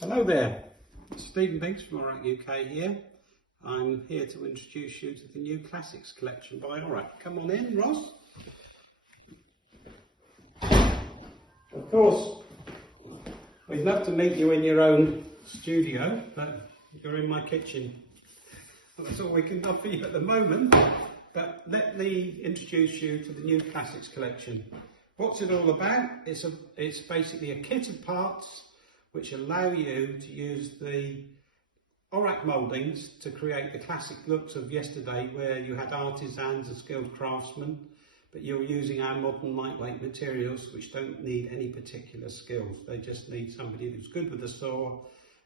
Hello there, Stephen Biggs from Orac UK here. I'm here to introduce you to the new Classics collection by Orac. Come on in, Ross. Of course, we'd love to meet you in your own studio, but you're in my kitchen. That's all we can offer you at the moment. But let me introduce you to the new Classics collection. What's it all about? It's basically a kit of parts which allow you to use the Orac mouldings to create the classic looks of yesterday, where you had artisans and skilled craftsmen, but you're using our modern lightweight materials which don't need any particular skills. They just need somebody who's good with a saw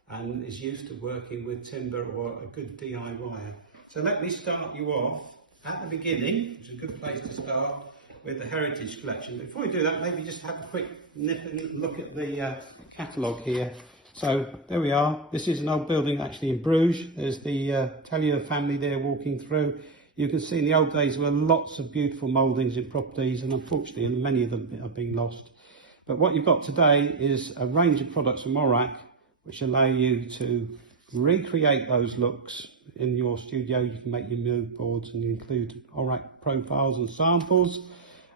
and is used to working with timber or a good DIYer. So let me start you off at the beginning, which is a good place to start, with the Heritage collection. Before we do that, maybe just have a quick look at the catalogue here. So there we are. This is an old building actually in Bruges. There's the Tailleur family there walking through. You can see in the old days there were lots of beautiful mouldings in properties, and unfortunately many of them are being lost. But what you've got today is a range of products from Orac which allow you to recreate those looks in your studio. You can make your mood boards and include Orac profiles and samples.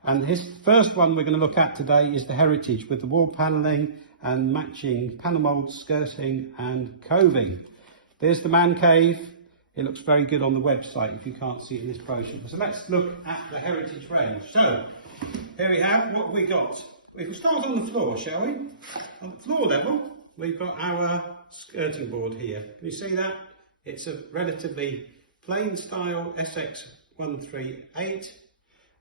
And his first one we're going to look at today is the Heritage, with the wall panelling and matching panel mould, skirting and coving. There's the man cave. It looks very good on the website if you can't see it in this brochure. So let's look at the Heritage range. So here we have what we got. If we start on the floor, shall we? On the floor level, we've got our skirting board here. Can you see that? It's a relatively plain style SX138.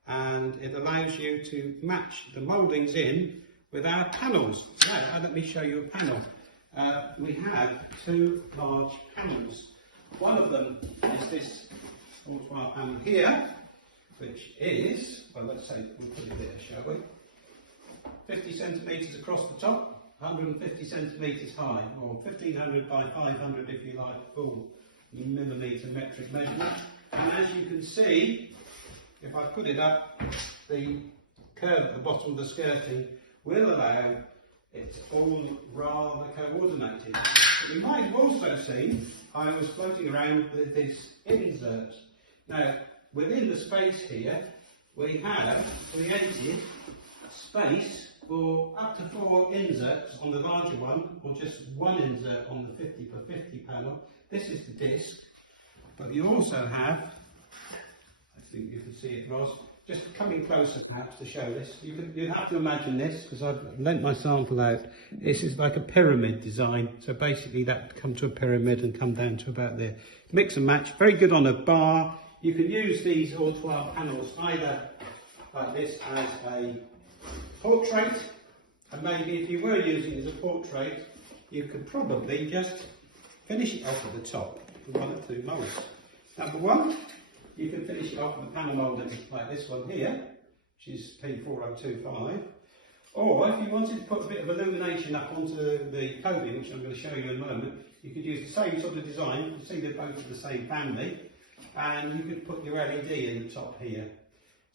And it allows you to match the mouldings in with our panels. Now, let me show you a panel. We have two large panels. One of them is this all-twilight panel here, which is, well, let's say we'll put it there, shall we? 50 centimetres across the top, 150 centimetres high, or 1500 by 500 if you like, full millimetre metric measurement. And as you can see, if I put it up, the curve at the bottom of the skirting will allow it all rather coordinated. But you might have also seen I was floating around with this insert. Now, within the space here, we have created space for up to 4 inserts on the larger one, or just one insert on the 50 by 50 panel. This is the disc, but you also have, I think you can see it, Ross. Just coming closer perhaps to show this. You have to imagine this, because I've lent my sample out. This is like a pyramid design. So basically that would come to a pyramid and come down to about there. Mix and match, very good on a bar. You can use these all-twilight panels either like this as a portrait, and maybe if you were using it as a portrait, you could probably just finish it off at the top with one or two moulds. Number one, you can finish it off with a panel mould like this one here, which is P4025. Or if you wanted to put a bit of illumination up onto the coving, which I'm going to show you in a moment, you could use the same sort of design. You can see they're both of the same family, and you could put your LED in the top here.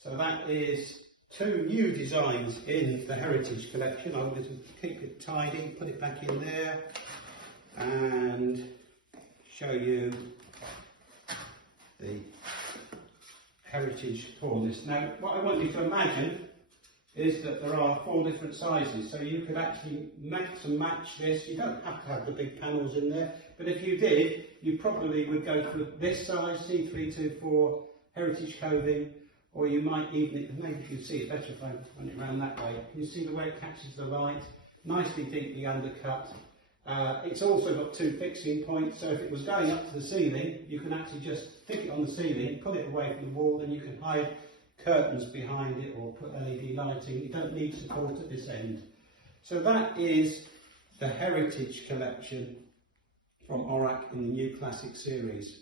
So that is two new designs in the Heritage collection. I'm going to keep it tidy, put it back in there, and show you the Heritage cornice. Now, what I want you to imagine is that there are 4 different sizes, so you could actually mix and match this. You don't have to have the big panels in there, but if you did, you probably would go for this size, C324 Heritage coving, or you might even, maybe you can see it better if I run it around that way. Can you see the way it catches the light? Nicely deeply undercut. It's also got 2 fixing points, so if it was going up to the ceiling, you can actually just stick it on the ceiling, pull it away from the wall, and you can hide curtains behind it or put LED lighting. You don't need support at this end. So that is the Heritage collection from Orac in the new Classic series.